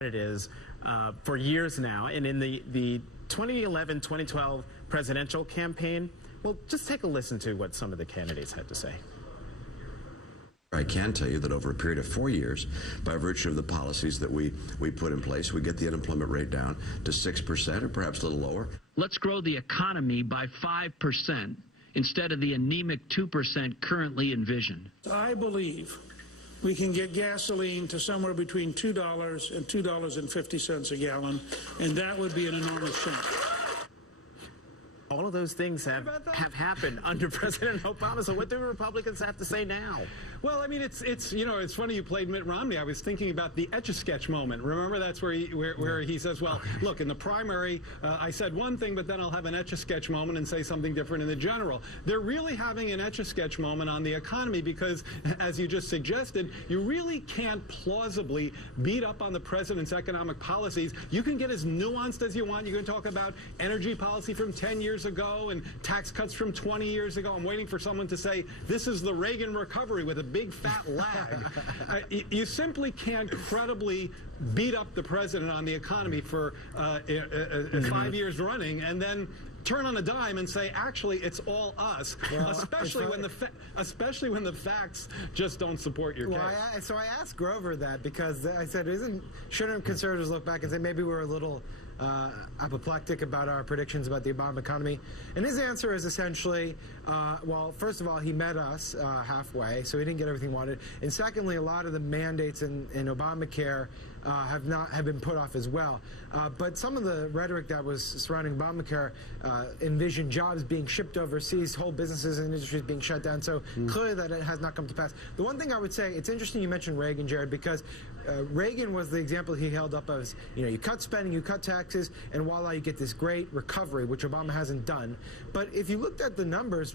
it is for years now. And in the 2011-2012 presidential campaign, well, just take a listen to what some of the candidates had to say. I can tell you that over a period of 4 years, by virtue of the policies that we put in place, we get the unemployment rate down to 6% or perhaps a little lower. Let's grow the economy by 5% instead of the anemic 2% currently envisioned. I believe we can get gasoline to somewhere between $2 and $2.50 a gallon, and that would be an enormous change. All of those things have happened under President Obama. So what do Republicans have to say now? Well, I mean, it's funny you played Mitt Romney. I was thinking about the Etch-a-Sketch moment. Remember, that's where he says, well, look, in the primary, I said one thing, but then I'll have an Etch-a-Sketch moment and say something different in the general. They're really having an Etch-a-Sketch moment on the economy because, as you just suggested, you really can't plausibly beat up on the president's economic policies. You can get as nuanced as you want. You can talk about energy policy from 10 years ago and tax cuts from 20 years ago. I'm waiting for someone to say this is the Reagan recovery with a big fat lag. You simply can't credibly beat up the president on the economy for 5 years running and then turn on a dime and say, actually, it's all us, well, especially when the facts just don't support your case. So I asked Grover that because I said, shouldn't conservatives look back and say maybe we're a little apoplectic about our predictions about the Obama economy? And his answer is essentially, well, first of all, he met us halfway, so he didn't get everything he wanted. And secondly, a lot of the mandates in Obamacare have been put off as well. But some of the rhetoric that was surrounding Obamacare envisioned jobs being shipped overseas, whole businesses and industries being shut down. So clearly that it has not come to pass. The one thing I would say, it's interesting you mentioned Reagan, Jared, because Reagan was the example he held up as, you cut spending, you cut taxes, and voila, you get this great recovery, which Obama hasn't done. But if you looked at the numbers,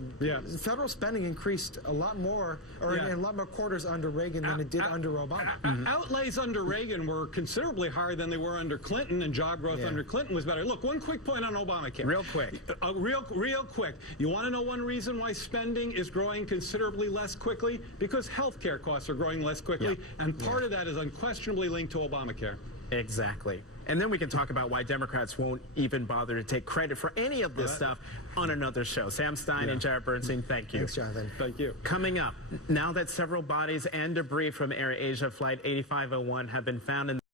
federal spending increased a lot more, or in a lot more quarters under Reagan than it did under Obama. Outlays under Reagan were considerably higher than they were under Clinton, and job growth under Clinton was better. Look, one quick point on Obamacare. Real quick. Real quick. You want to know one reason why spending is growing considerably less quickly? Because health care costs are growing less quickly, and part of that is unquestionably linked to Obamacare. Exactly. And then we can talk about why Democrats won't even bother to take credit for any of this stuff on another show. Sam Stein and Jared Bernstein, thank you. Thanks, Jonathan. Thank you. Coming up, now that several bodies and debris from AirAsia Flight 8501 have been found in